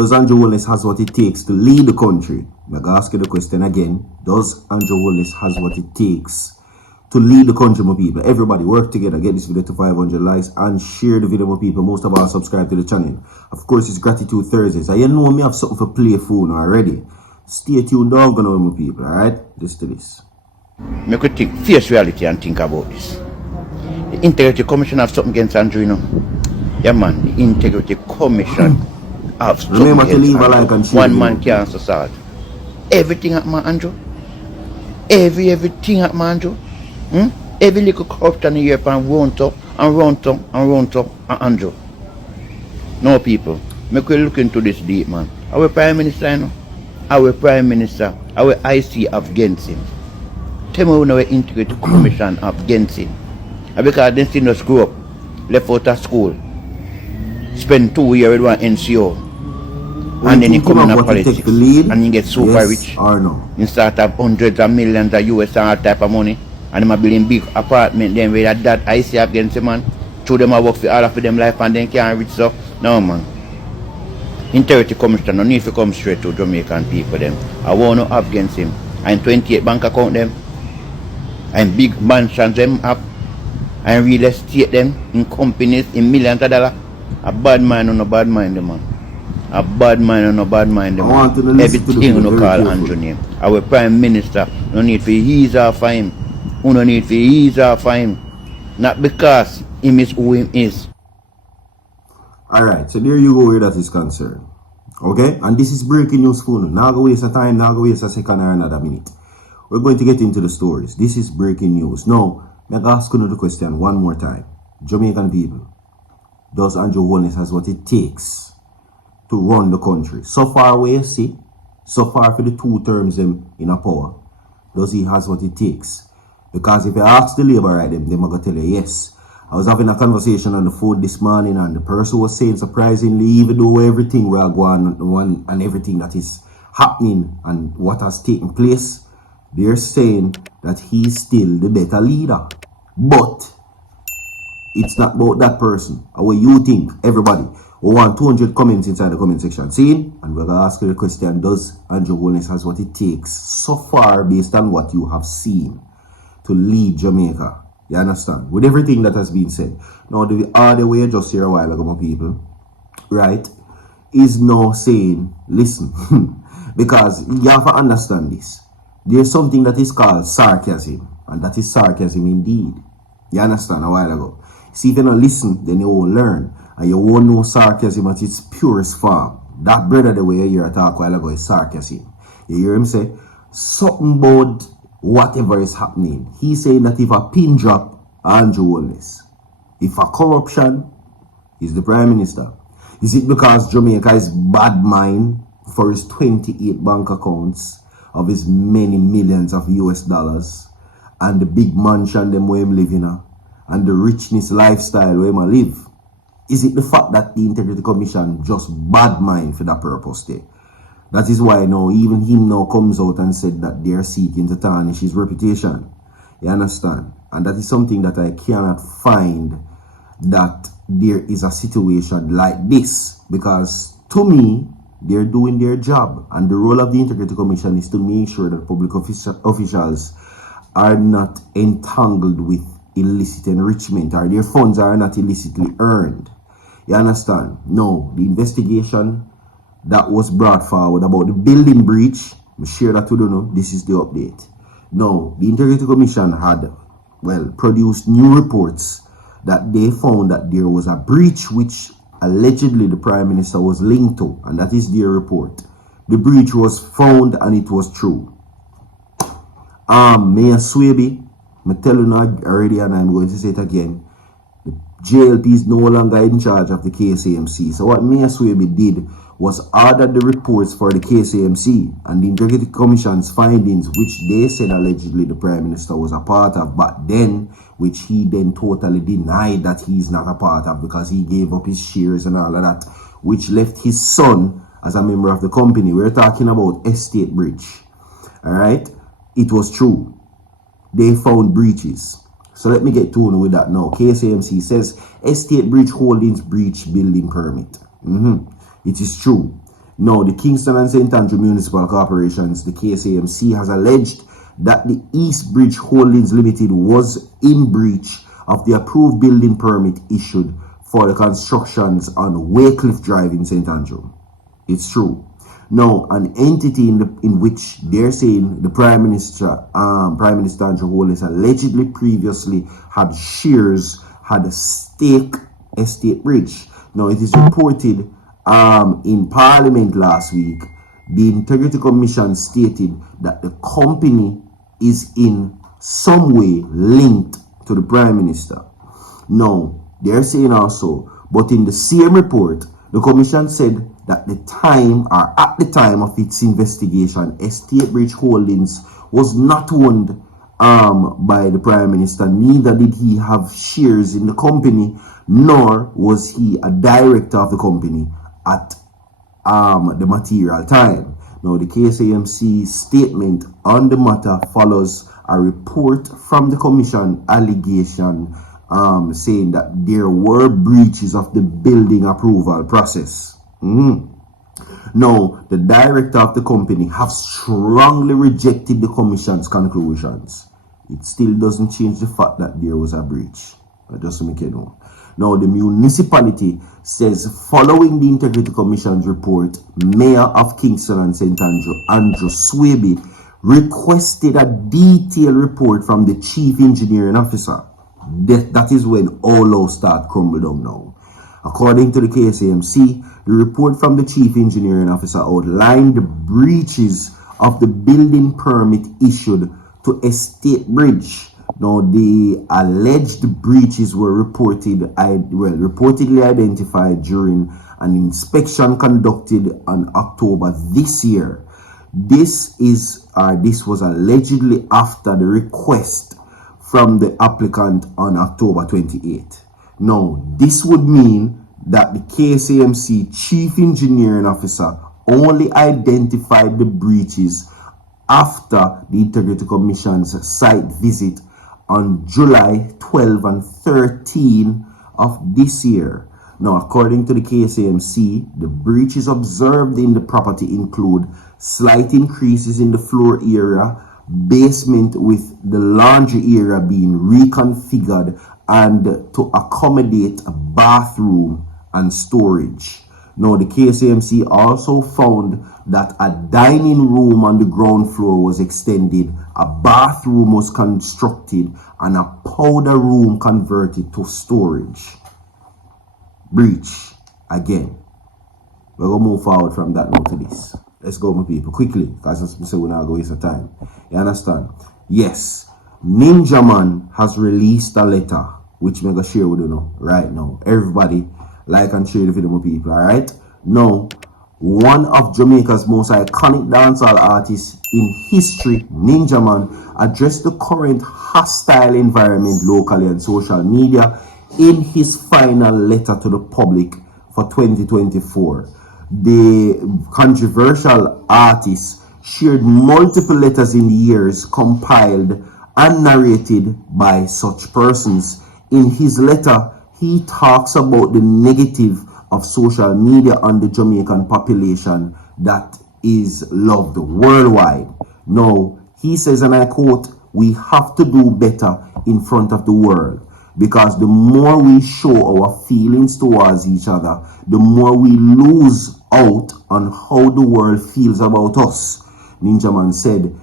Does Andrew Holness has what it takes to lead the country? I'm going to ask you the question again. Does Andrew Holness has what it takes to lead the country, my people? Everybody work together, get this video to 500 likes and share the video, my people. Most of all, subscribe to the channel. Of course, it's Gratitude Thursdays. So you know me have something for play phone already. Stay tuned down, my people, alright? Listen to this. Make you think, face reality and think about this. The Integrity Commission have something against Andrew, you know? Yeah, man, the Integrity Commission have something Remember against to leave Andrew. a like and share. One man can't sort. Everything at my Andrew. Everything at my Andrew. Every little corruption in Europe and run up and Andrew. No, people, make we look into this deep, man. Our Prime Minister, you know? Our Prime Minister, our IC have against him. Tell me when our Integrity Commission have against him. And because they still not screw up, left out of school, spend 2 years with one NCO, and then he come in politics, and he get super rich. Or no? He start have hundreds of millions of US and all type of money, and them a building big apartment, then with that IC against him, man. Through them a work for all of them life and then can't reach so. No, man. Integrity Commission no need to come straight to Jamaican people them. I want to have against him. And 28 bank account them. And big mansions them up. And real estate them in companies in millions of dollars. A bad mind or no bad mind them, man. A bad mind or no bad mind them. Everything you no call Andrew name. Our Prime Minister no need for ease off for him. Who no need for ease off for him. Not because him is who him is. Alright, so there you go where that is concerned. Okay? And this is breaking news for you. Now go waste a time, now go waste a second or another minute. We're going to get into the stories. This is breaking news. Now, I'm going to ask you the question one more time. Jamaican people, does Andrew Holness has what it takes to run the country? So far where you see, so far for the 2 terms in a power, does he has what it takes? Because if you ask the Labour right, them are going to tell you yes. I was having a conversation on the phone this morning and the person was saying surprisingly, even though everything we are going on and everything that is happening and what has taken place, they're saying that he's still the better leader. But it's not about that person. What you think, everybody. We want 200 comments inside the comment section. See? And we're going to ask you the question, does Andrew Holness has what it takes so far based on what you have seen to lead Jamaica? You understand? With everything that has been said. Now, the other way just here a while ago, my people, right, is now saying, listen, because you have to understand this. There's something that is called sarcasm, and that is sarcasm indeed. You understand? A while ago. See, if you don't listen, then you won't learn, and you won't know sarcasm at its purest form. That brother, the way you hear a talk a while ago, is sarcasm. You hear him say, something about whatever is happening. He's saying that if a pin drop, Andrew Holness. If a corruption, is the Prime Minister. Is it because Jamaica is bad mind for his 28 bank accounts of his many millions of US dollars and the big mansion them where him live in and the richness lifestyle where him live? Is it the fact that the Integrity Commission just bad mind for that purpose there? That is why now even him now comes out and said that they are seeking to tarnish his reputation. You understand? And that is something that I cannot find that there is a situation like this. Because to me, they're doing their job. And the role of the Integrity Commission is to make sure that public officials are not entangled with illicit enrichment or their funds are not illicitly earned. You understand? No, the investigation that was brought forward about the building breach, I share that with you know, this is the update. Now, the Integrity Commission had, well, produced new reports that they found that there was a breach which allegedly the Prime Minister was linked to, and that is their report. The breach was found and it was true. Mayor Swaby, I'm telling you already and I'm going to say it again, the JLP is no longer in charge of the KSAMC. So what Mayor Swaby did was order the reports for the KSAMC and the Integrity Commission's findings, which they said allegedly the Prime Minister was a part of, but then, which he then totally denied that he's not a part of because he gave up his shares and all of that, which left his son as a member of the company. We're talking about Estatebridge. Alright? It was true. They found breaches. So let me get to on with that now. KSAMC says Estatebridge Holdings breach building permit. It is true. Now, the Kingston and St. Andrew Municipal Corporations, the KSAMC, has alleged that the Estatebridge Holdings Limited was in breach of the approved building permit issued for the constructions on Waycliffe Drive in St. Andrew. It's true. Now, an entity in which they're saying the Prime Minister Andrew Holness allegedly previously had shares, had a stake, Estatebridge. Now, it is reported in Parliament last week, the Integrity Commission stated that the company is in some way linked to the Prime Minister. Now, they're saying also, but in the same report, the Commission said that at the time of its investigation, Estatebridge Holdings was not owned by the Prime Minister, neither did he have shares in the company, nor was he a director of the company at the material time. Now, the KSAMC statement on the matter follows a report from the Commission allegation saying that there were breaches of the building approval process. Now, the director of the company have strongly rejected the Commission's conclusions. It still doesn't change the fact that there was a breach. Just to make you know. Now, the municipality says following the Integrity Commission's report, Mayor of Kingston and St. Andrew, Andrew Swaby, requested a detailed report from the Chief Engineering Officer. That is when all start crumble down now. According to the KSAMC, the report from the Chief Engineering Officer outlined the breaches of the building permit issued to Estatebridge. Now, the alleged breaches were reportedly identified during an inspection conducted on October this year. This was allegedly after the request from the applicant on October 28th. Now, this would mean that the KSAMC Chief Engineering Officer only identified the breaches after the Integrity Commission's site visit on July 12 and 13 of this year. Now, according to the KSAMC, the breaches observed in the property include slight increases in the floor area, basement with the laundry area being reconfigured and to accommodate a bathroom and storage. Now, the KSAMC also found that a dining room on the ground floor was extended, a bathroom was constructed, and a powder room converted to storage. Breach again. We're going to move forward from that now to this. Let's go, my people, quickly, because as I say, we're not going to waste of time. You understand? Yes, Ninjaman has released a letter, which I'm going to share with you now, right now. Everybody, like and share the video, my people, alright? Now, one of Jamaica's most iconic dancehall artists in history, Ninjaman, addressed the current hostile environment locally and social media in his final letter to the public for 2024. The controversial artist shared multiple letters in the years compiled and narrated by such persons. In his letter, he talks about the negative of social media on the Jamaican population that is loved worldwide. Now, he says, and I quote, "We have to do better in front of the world, because the more we show our feelings towards each other, the more we lose out on how the world feels about us," Ninjaman said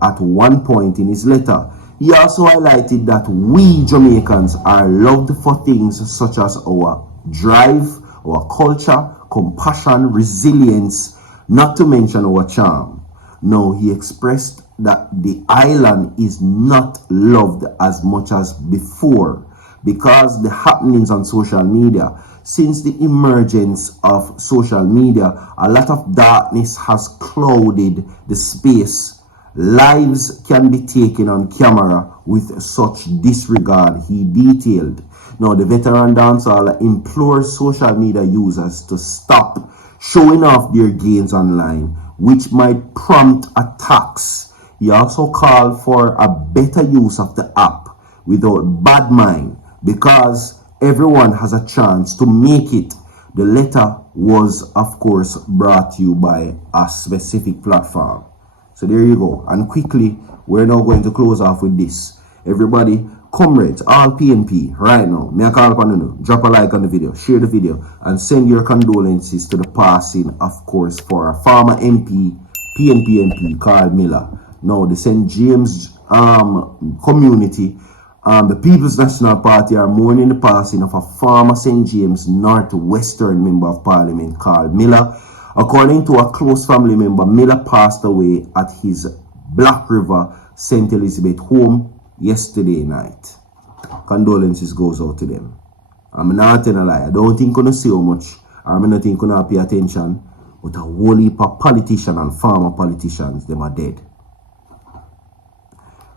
at one point in his letter. He also highlighted that we Jamaicans are loved for things such as our drive, our culture, compassion, resilience, not to mention our charm. Now, he expressed that the island is not loved as much as before because the happenings on social media. Since the emergence of social media, a lot of darkness has clouded the space. Lives can be taken on camera with such disregard, he detailed. Now, the veteran dancer implores social media users to stop showing off their gains online, which might prompt attacks. He also called for a better use of the app without bad mind, because everyone has a chance to make it. The letter was, of course, brought to you by a specific platform. So there you go. And quickly, we're now going to close off with this. Everybody, comrades, all PNP, right now, me a call upon you, drop a like on the video, share the video, and send your condolences to the passing, of course, for a former MP, PNP MP called Miller. Now, the St. James community, the People's National Party are mourning the passing of a former St. James Northwestern Member of Parliament called Miller. According to a close family member, Miller passed away at his Black River St. Elizabeth home yesterday night. Condolences goes out to them. I'm not telling a lie. I don't think I'm going to see how much, or I'm not think I'm going to pay attention, but a whole heap of politicians and former politicians, them are dead.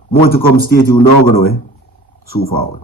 More to come, stay tuned, don't go away. So forward.